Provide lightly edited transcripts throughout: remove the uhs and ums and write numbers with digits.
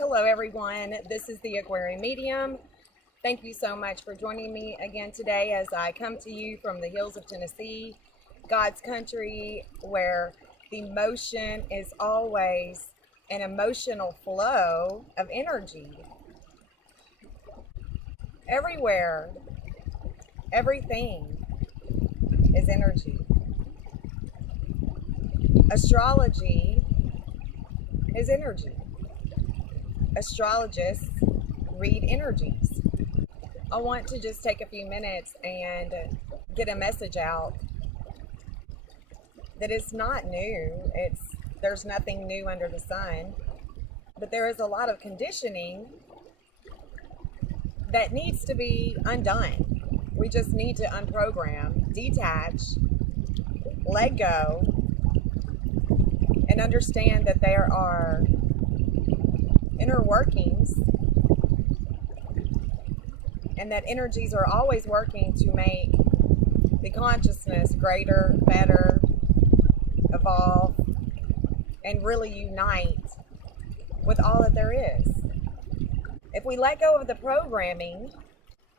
Hello everyone, this is the Aquarium Medium. Thank you so much for joining me again today as I come to you from the hills of Tennessee, God's country, where the motion is always an emotional flow of energy. Everywhere, everything is energy. Astrology is energy. Astrologists read energies. I want to just take a few minutes and get a message out that it's not new. There's nothing new under the sun, but there is a lot of conditioning that needs to be undone. We just need to unprogram, detach, let go, and understand that there are inner workings and that energies are always working to make the consciousness greater, better, evolve, and really unite with all that there is. If we let go of the programming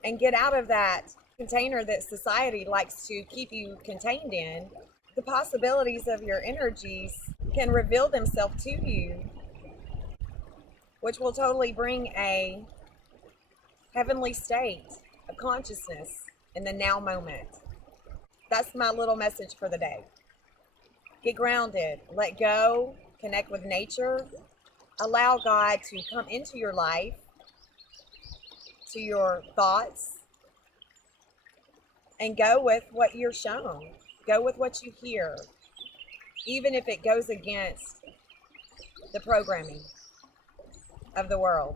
and get out of that container that society likes to keep you contained in, the possibilities of your energies can reveal themselves to you, which will totally bring a heavenly state of consciousness in the now moment. That's my little message for the day. Get grounded, let go, connect with nature, allow God to come into your life, to your thoughts, and go with what you're shown. Go with what you hear, even if it goes against the programming of the world.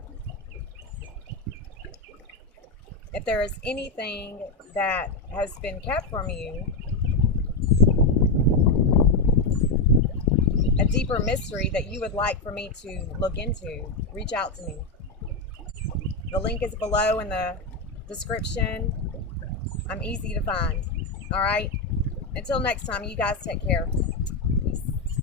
If there is anything that has been kept from you, a deeper mystery that you would like for me to look into, reach out to me. The link is below in the description. I'm easy to find. All right. Until next time, you guys take care.